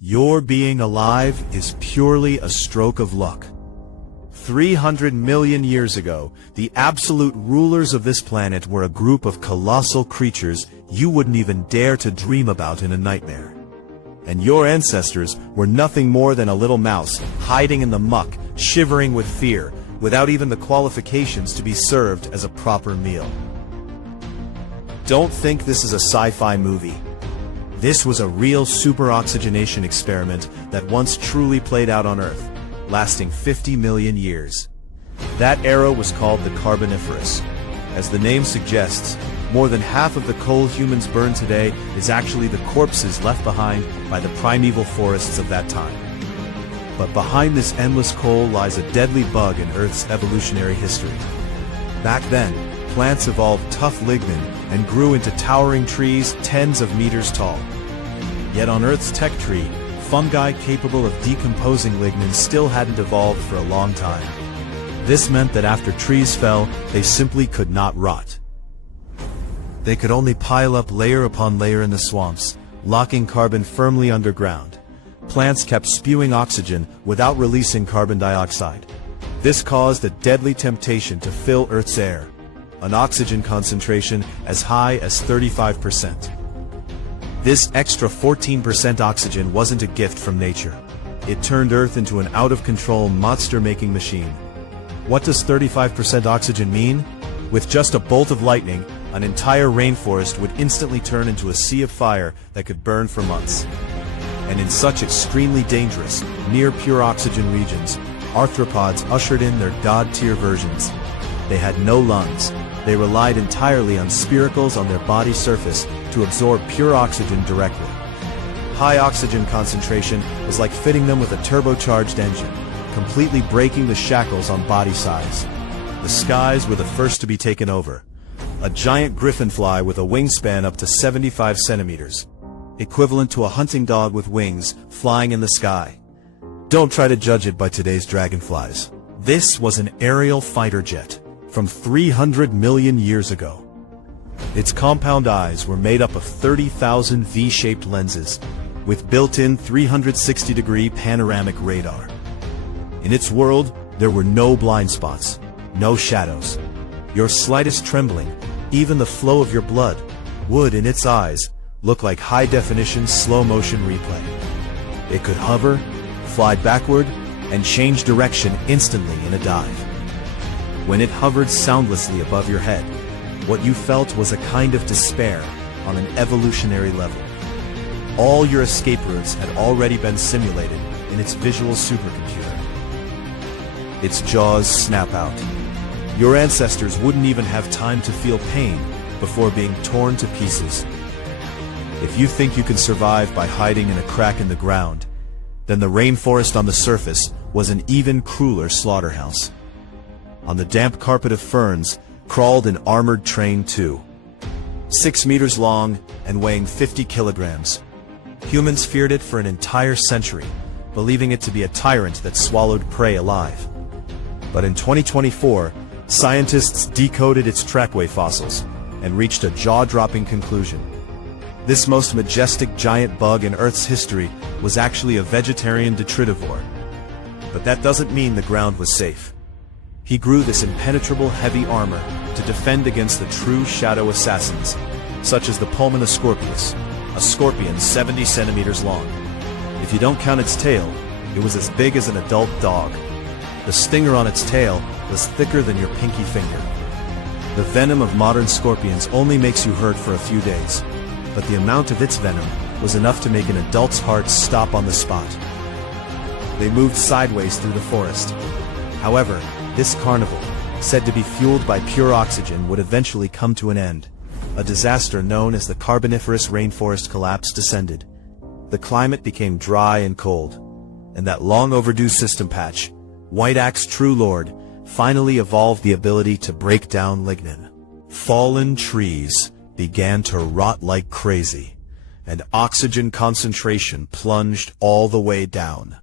Your being alive is purely a stroke of luck. 300 million years ago, the absolute rulers of this planet were a group of colossal creatures you wouldn't even dare to dream about in a nightmare. And your ancestors were nothing more than a little mouse, hiding in the muck, shivering with fear, without even the qualifications to be served as a proper meal. Don't think this is a sci-fi movie. This was a real superoxygenation experiment that once truly played out on Earth, lasting 50 million years. That era was called the Carboniferous. As the name suggests, more than half of the coal humans burn today is actually the corpses left behind by the primeval forests of that time. But behind this endless coal lies a deadly bug in Earth's evolutionary history. Back then, plants evolved tough lignin and grew into towering trees tens of meters tall. Yet on Earth's tech tree, fungi capable of decomposing lignin still hadn't evolved for a long time. This meant that after trees fell, they simply could not rot. They could only pile up layer upon layer in the swamps, locking carbon firmly underground. Plants kept spewing oxygen without releasing carbon dioxide. This caused a deadly temptation to fill Earth's air, an oxygen concentration as high as 35%. This extra 14% oxygen wasn't a gift from nature. It turned Earth into an out-of-control monster-making machine. What does 35% oxygen mean? With just a bolt of lightning, an entire rainforest would instantly turn into a sea of fire that could burn for months. And in such extremely dangerous, near-pure oxygen regions, arthropods ushered in their god-tier versions. They had no lungs. They relied entirely on spiracles on their body surface to absorb pure oxygen directly. High oxygen concentration was like fitting them with a turbocharged engine, completely breaking the shackles on body size. The skies were the first to be taken over. A giant dragonfly with a wingspan up to 75 centimeters, equivalent to a hunting dog with wings, flying in the sky. Don't try to judge it by today's dragonflies. This was an aerial fighter jet from 300 million years ago. Its compound eyes were made up of 30,000 V-shaped lenses, with built-in 360-degree panoramic radar. In its world, there were no blind spots, no shadows. Your slightest trembling, even the flow of your blood, would, in its eyes, look like high-definition slow-motion replay. It could hover, fly backward, and change direction instantly in a dive. When it hovered soundlessly above your head, what you felt was a kind of despair on an evolutionary level. All your escape routes had already been simulated in its visual supercomputer. Its jaws snap out. Your ancestors wouldn't even have time to feel pain before being torn to pieces. If you think you can survive by hiding in a crack in the ground, then the rainforest on the surface was an even crueler slaughterhouse. On the damp carpet of ferns crawled an armored train too. 6 meters long and weighing 50 kilograms. Humans feared it for an entire century, believing it to be a tyrant that swallowed prey alive. But in 2024, scientists decoded its trackway fossils and reached a jaw-dropping conclusion. This most majestic giant bug in Earth's history was actually a vegetarian detritivore. But that doesn't mean the ground was safe. He grew this impenetrable heavy armor to defend against the true shadow assassins, such as the Pulmonoscorpius, a scorpion 70 centimeters long. If you don't count its tail, it was as big as an adult dog. The stinger on its tail was thicker than your pinky finger. The venom of modern scorpions only makes you hurt for a few days, but the amount of its venom was enough to make an adult's heart stop on the spot. They moved sideways through the forest. However, this carnival, said to be fueled by pure oxygen, would eventually come to an end. A disaster known as the Carboniferous rainforest collapse descended. The climate became dry and cold, and that long overdue system patch, White Axe True Lord, finally evolved the ability to break down lignin. Fallen trees began to rot like crazy, and oxygen concentration plunged all the way down.